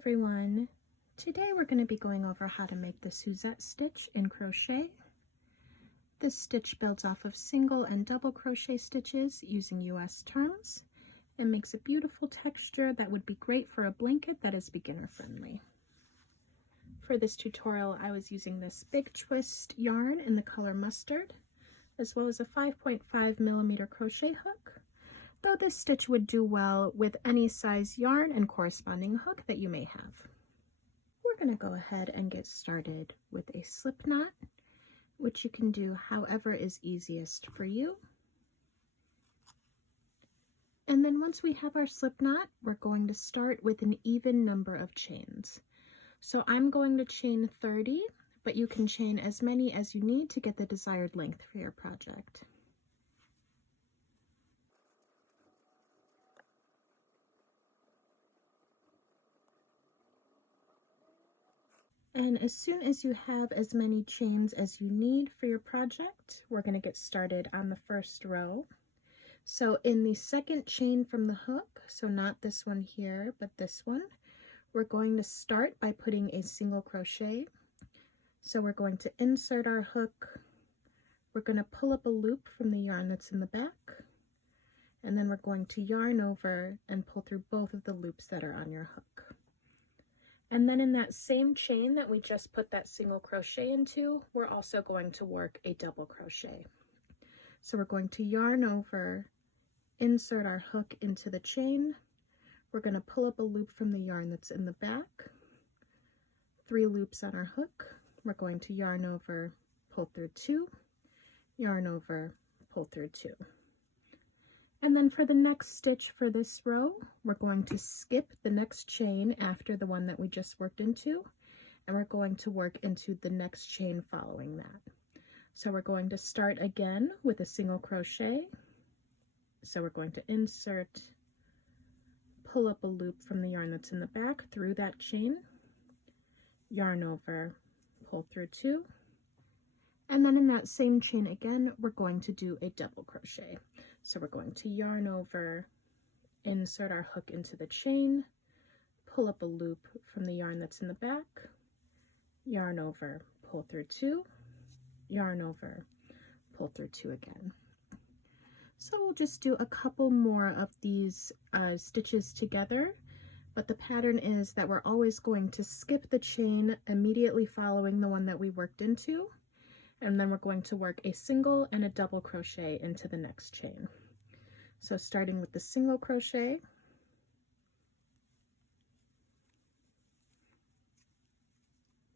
everyone! Today we're going to be going over how to make the Suzette stitch in crochet. This stitch builds off of single and double crochet stitches using US terms and makes a beautiful texture that would be great for a blanket that is beginner friendly. For this tutorial I was using this big twist yarn in the color mustard, as well as a 5.5mm crochet hook, though this stitch would do well with any size yarn and corresponding hook that you may have. We're going to go ahead and get started with a slip knot, which you can do however is easiest for you. And then once we have our slip knot, we're going to start with an even number of chains. So I'm going to chain 30, but you can chain as many as you need to get the desired length for your project. And as soon as you have as many chains as you need for your project, we're going to get started on the first row. So in the second chain from the hook, so not this one here, but this one, we're going to start by putting a single crochet. So we're going to insert our hook, we're going to pull up a loop from the yarn that's in the back, and then we're going to yarn over and pull through both of the loops that are on your hook. And then in that same chain that we just put that single crochet into, we're also going to work a double crochet. So we're going to yarn over, insert our hook into the chain, we're going to pull up a loop from the yarn that's in the back, 3 loops on our hook, we're going to yarn over, pull through 2, yarn over, pull through 2. And then for the next stitch for this row, we're going to skip the next chain after the one that we just worked into, and we're going to work into the next chain following that. So we're going to start again with a single crochet. So we're going to insert, pull up a loop from the yarn that's in the back through that chain, yarn over, pull through 2, and then in that same chain again, we're going to do a double crochet. So we're going to yarn over, insert our hook into the chain, pull up a loop from the yarn that's in the back, yarn over, pull through 2, yarn over, pull through 2 again. So we'll just do a couple more of these stitches together, but the pattern is that we're always going to skip the chain immediately following the one that we worked into, and then we're going to work a single and a double crochet into the next chain. So starting with the single crochet,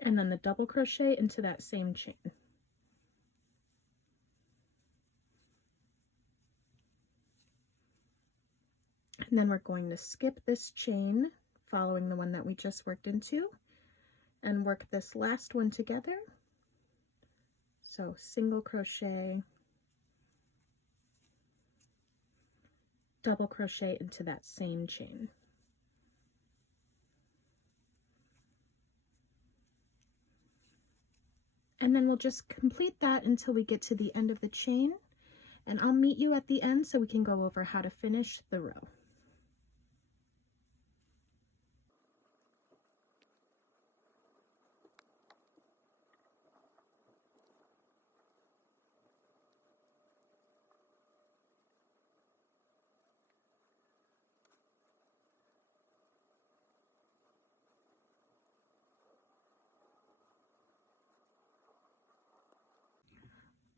and then the double crochet into that same chain. And then we're going to skip this chain following the one that we just worked into and work this last one together. So single crochet, double crochet into that same chain. And then we'll just complete that until we get to the end of the chain, and I'll meet you at the end so we can go over how to finish the row.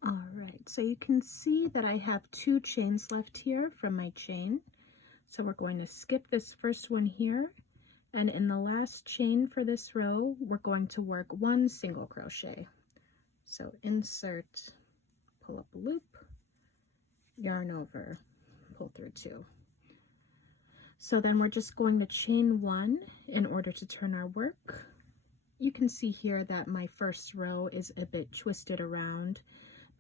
Alright, so you can see that I have 2 chains left here from my chain. So we're going to skip this first one here, and in the last chain for this row, we're going to work 1 single crochet. So insert, pull up a loop, yarn over, pull through 2. So then we're just going to chain 1 in order to turn our work. You can see here that my first row is a bit twisted around,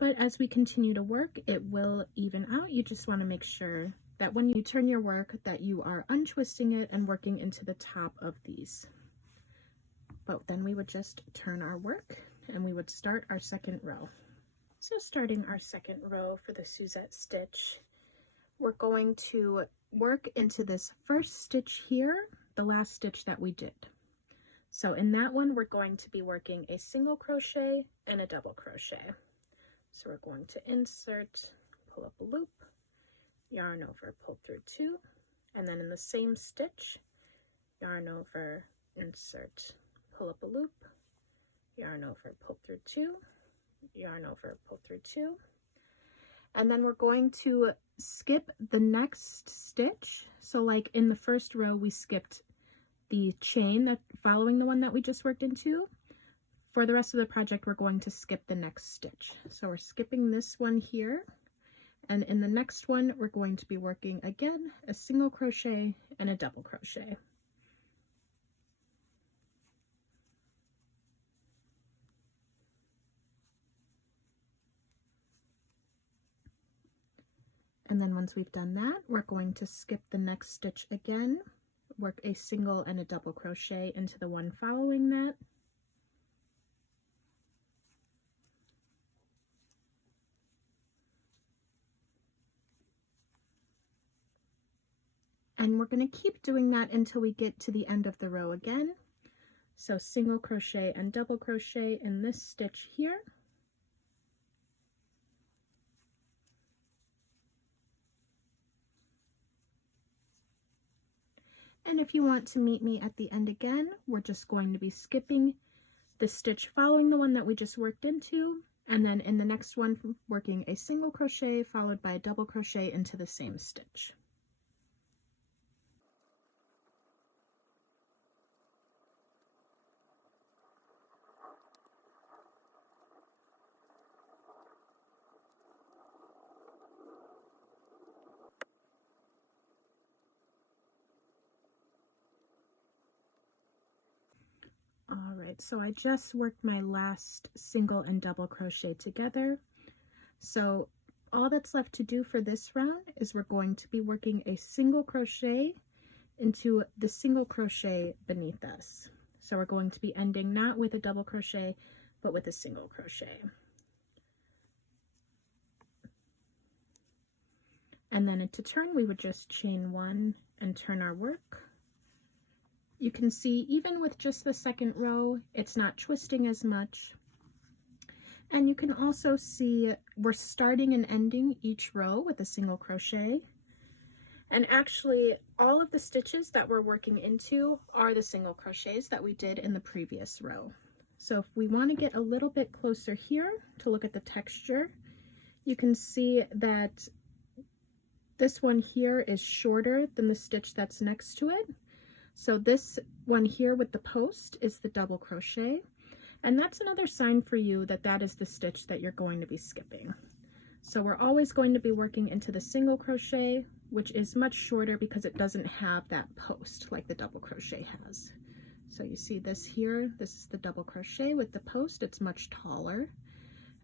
but as we continue to work, it will even out. You just want to make sure that when you turn your work that you are untwisting it and working into the top of these. But then we would just turn our work and we would start our second row. So starting our second row for the Suzette stitch, we're going to work into this first stitch here the last stitch that we did. So in that one, we're going to be working a single crochet and a double crochet. So we're going to insert, pull up a loop, yarn over, pull through 2, and then in the same stitch, yarn over, insert, pull up a loop, yarn over, pull through 2, yarn over, pull through 2, and then we're going to skip the next stitch. So like in the first row, we skipped the chain that following the one that we just worked into. For the rest of the project, we're going to skip the next stitch. So we're skipping this one here, and in the next one, we're going to be working again a single crochet and a double crochet. And then once we've done that, we're going to skip the next stitch again, work a single and a double crochet into the one following that. And we're going to keep doing that until we get to the end of the row again. So single crochet and double crochet in this stitch here. And if you want to meet me at the end again, we're just going to be skipping the stitch following the one that we just worked into, and then in the next one working a single crochet followed by a double crochet into the same stitch. All right, so I just worked my last single and double crochet together. So all that's left to do for this round is we're going to be working a single crochet into the single crochet beneath us. So we're going to be ending not with a double crochet, but with a single crochet. And then to turn, we would just chain 1 and turn our work. You can see even with just the second row, it's not twisting as much. And you can also see we're starting and ending each row with a single crochet. And actually, all of the stitches that we're working into are the single crochets that we did in the previous row. So if we want to get a little bit closer here to look at the texture, you can see that this one here is shorter than the stitch that's next to it. So this one here with the post is the double crochet, and that's another sign for you that that is the stitch that you're going to be skipping. So we're always going to be working into the single crochet, which is much shorter because it doesn't have that post like the double crochet has. So you see this here, this is the double crochet with the post, it's much taller.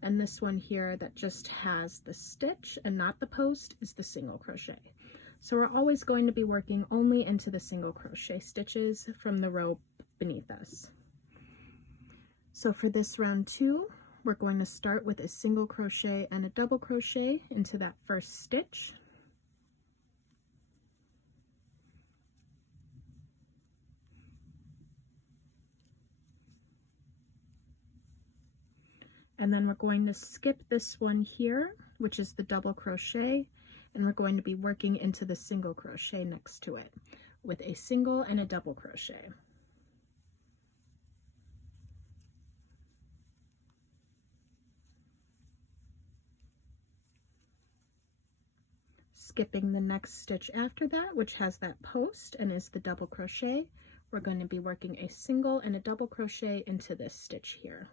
And this one here that just has the stitch and not the post is the single crochet. So we're always going to be working only into the single crochet stitches from the row beneath us. So for this round 2, we're going to start with a single crochet and a double crochet into that first stitch. And then we're going to skip this one here, which is the double crochet, and we're going to be working into the single crochet next to it with a single and a double crochet. Skipping the next stitch after that, which has that post and is the double crochet, we're going to be working a single and a double crochet into this stitch here.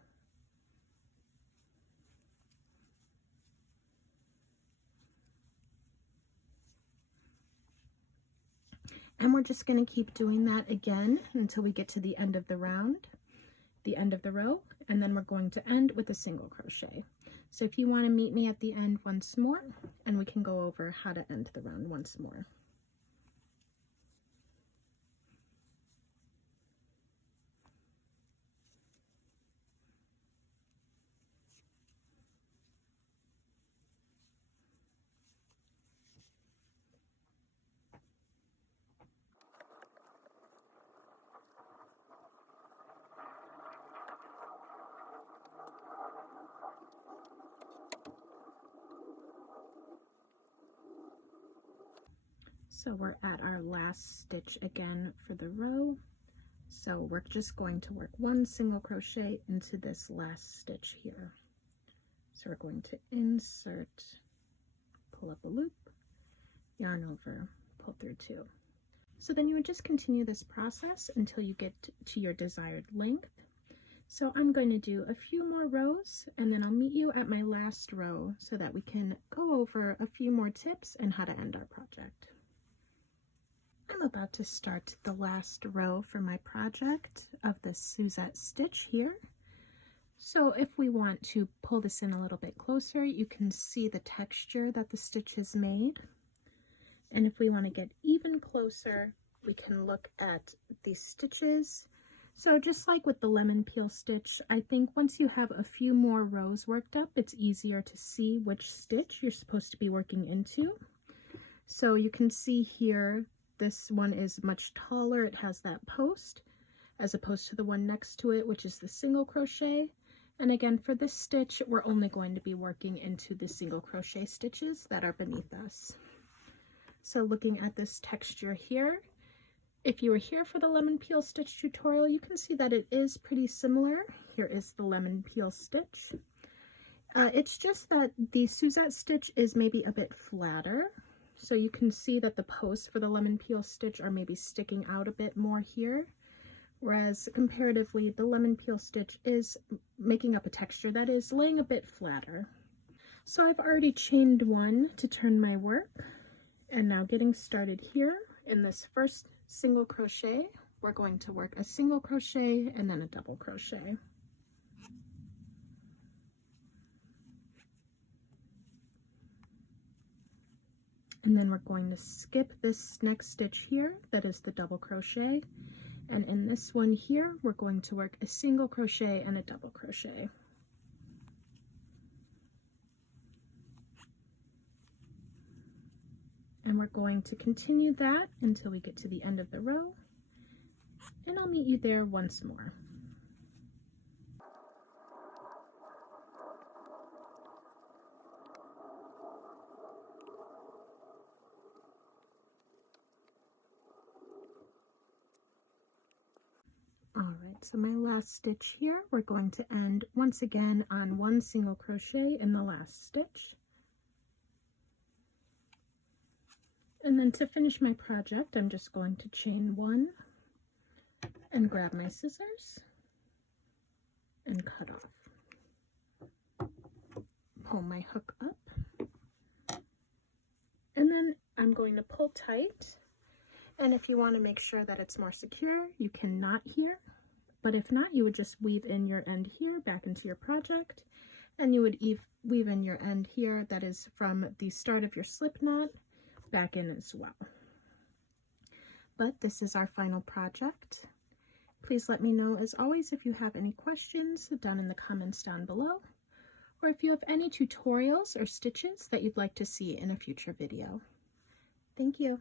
And we're just going to keep doing that again until we get to the end of the round, the end of the row, and then we're going to end with a single crochet. So if you want to meet me at the end once more, and we can go over how to end the round once more. So we're at our last stitch again for the row. So we're just going to work one single crochet into this last stitch here. So we're going to insert, pull up a loop, yarn over, pull through 2. So then you would just continue this process until you get to your desired length. So I'm going to do a few more rows and then I'll meet you at my last row so that we can go over a few more tips and how to end our project. I'm about to start the last row for my project of the Suzette stitch here. So if we want to pull this in a little bit closer, you can see the texture that the stitch has made. And if we want to get even closer, we can look at these stitches. So just like with the lemon peel stitch, I think once you have a few more rows worked up, it's easier to see which stitch you're supposed to be working into. So you can see here, this one is much taller. It has that post as opposed to the one next to it, which is the single crochet. And again, for this stitch, we're only going to be working into the single crochet stitches that are beneath us. So looking at this texture here, if you were here for the lemon peel stitch tutorial, you can see that it is pretty similar. Here is the lemon peel stitch. It's just that the Suzette stitch is maybe a bit flatter. So you can see that the posts for the lemon peel stitch are maybe sticking out a bit more here. Whereas comparatively, the lemon peel stitch is making up a texture that is laying a bit flatter. So I've already chained 1 to turn my work. And now getting started here in this first single crochet, we're going to work a single crochet and then a double crochet. And then we're going to skip this next stitch here, that is the double crochet. And in this one here, we're going to work a single crochet and a double crochet. And we're going to continue that until we get to the end of the row, and I'll meet you there once more. Alright, so my last stitch here, we're going to end once again on 1 single crochet in the last stitch. And then to finish my project, I'm just going to chain 1 and grab my scissors and cut off. Pull my hook up. And then I'm going to pull tight. And if you want to make sure that it's more secure, you can knot here. But if not, you would just weave in your end here back into your project. And you would weave in your end here that is from the start of your slip knot back in as well. But this is our final project. Please let me know, as always, if you have any questions down in the comments down below, or if you have any tutorials or stitches that you'd like to see in a future video. Thank you.